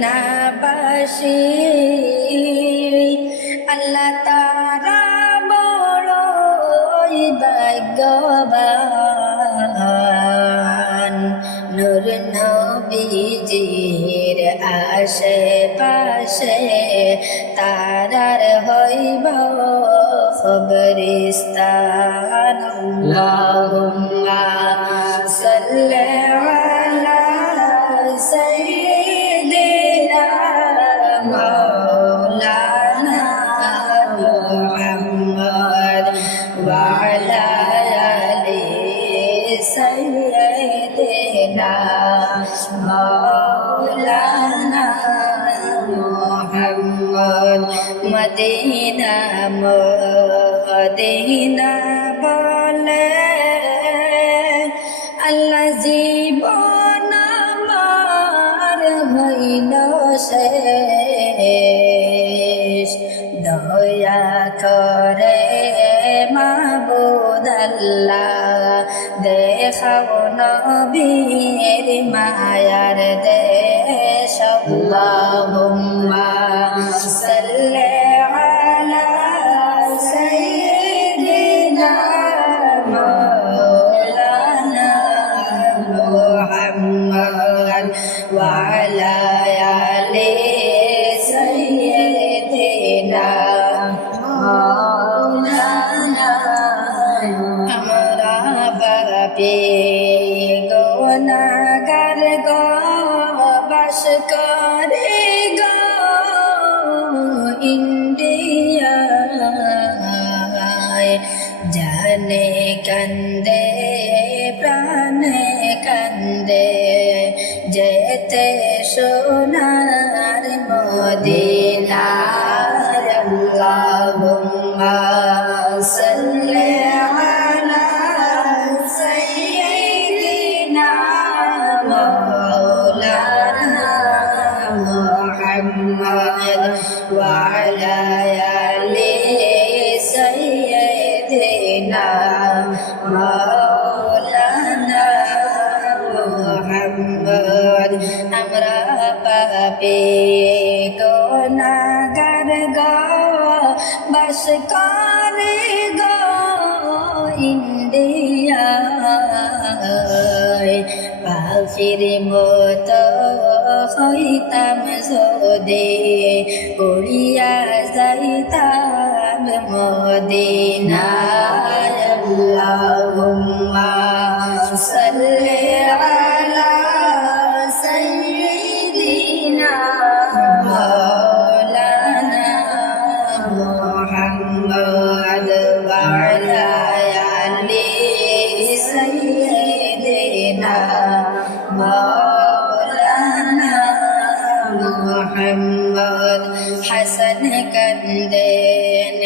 মদিনাবাসী আল্লাহ তারা বড়ই ভাগ্যবান নূর নবীজির আশেপাশে তারার হইব কবরিস্তান আল্লাহুম্মা সাল্লি আলা সাইয়্যিদিনা মাওলানা মুহাম্মদ ওয়া আলা আলি সাইয়্যিদিনা মাওলানা মুহাম্মদ মদিনা মদিনা বলে আল্লাহ জীবন আমার হইল শেষ দয়া করে মাবুদ আল্লাহ দেখাও নবীর মায়ার দেশ আল্লাহুম্মা সাল্লি আলা সাইয়্যিদিনা মাওলানা মুহাম্মদ ওয়া আলা আলি সাইয়্যিদিনা মাওলানা আমরা পাপী গুনাহগার গো বাস করে গো ইন্ডিয়ায় জানে কান্দে প্রাণে কান্দে যেতে সোনার মদিনায় আল্লাহুম্মা সাল্লি আলা সাইয়্যিদিনা মাওলানা মুহাম্মদ ওয়া আলা আলি সাইয়্যিদিনা মাওলানা মুহাম্মদ আমরা পাপী গুনাহগার গো বাস করে গো ইন্ডিয়ায় পাখির মতো হইতাম যদি উড়িয়া যাইতাম মদিনায় আল্লাহুম্মা সাল্লি আলা সাইয়্যিদিনা মাওলানা মুহাম্মদ ওয়া আলা আলি সাইয়্যিদিনা মাওলানা মুহাম্মদ হাসান কান্দেন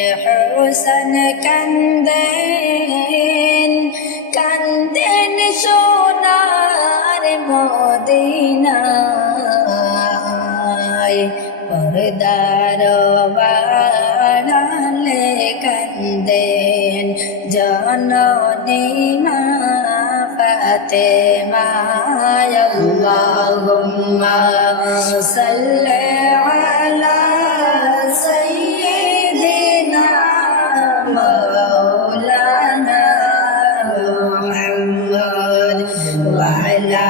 হুসান কান্দেন কান্দেন সোনার মদিনায় পর্দার বাড়ালে কান্দেন জননী মা ফাতেমা আল্লাহুম্মা সাল্লি আলা সাইয়্যিদিনা মাওলানা মুহাম্মদ ওয়া আলা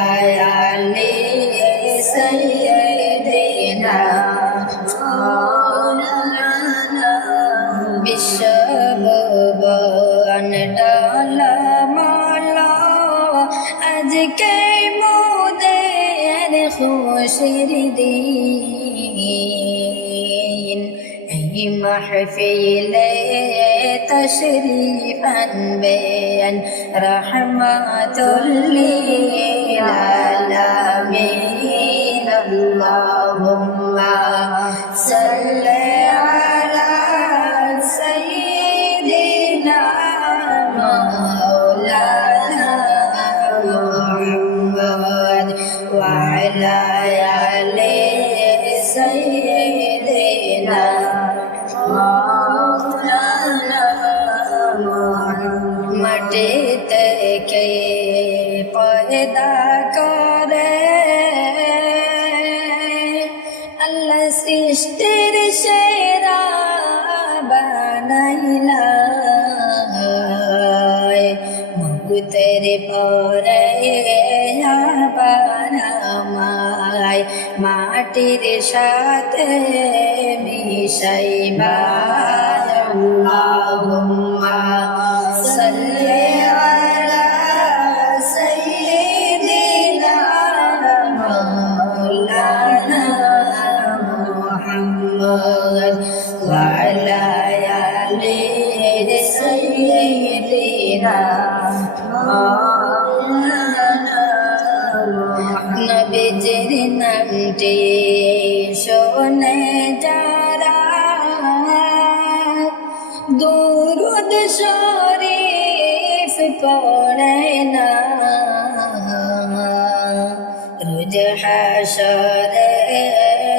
আলি সাইয়্যিদিনা মাওলানা বিশ্বভুবন ডালমালা আজকে মোদের খুশির দিন এই মাহফিলে তশরিফ আনবেন রহমাতুল লিল আলামিন আল্লাহুম্মা সাল্লি আলা সাইয়্যিদিনা মাওলানা মুহাম্মদ ওয়া আলা আলি সাইয়্যিদিনা মাওলানা মাটি থেকে পয়দা করে মাটির সাথে মিশাইবা আল্লাহুম্মা সাল্লি আলা সাইয়্যিদিনা মাওলানা মুহাম্মদ ওয়া আলা আলি সাইয়্যিদিনা নবীজির নামটি শোনে যারা দুরূদ শরীফ পড়ে না রোজ হাশরে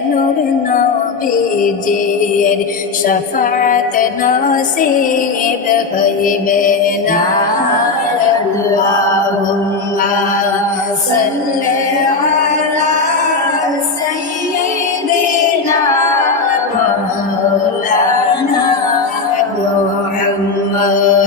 নূর নবীজির শাফাত নসিব হইবে না আল্লাহুম্মা সাল্লি আলা সাইয়্যিদিনা মাওলানা মুহাম্মদ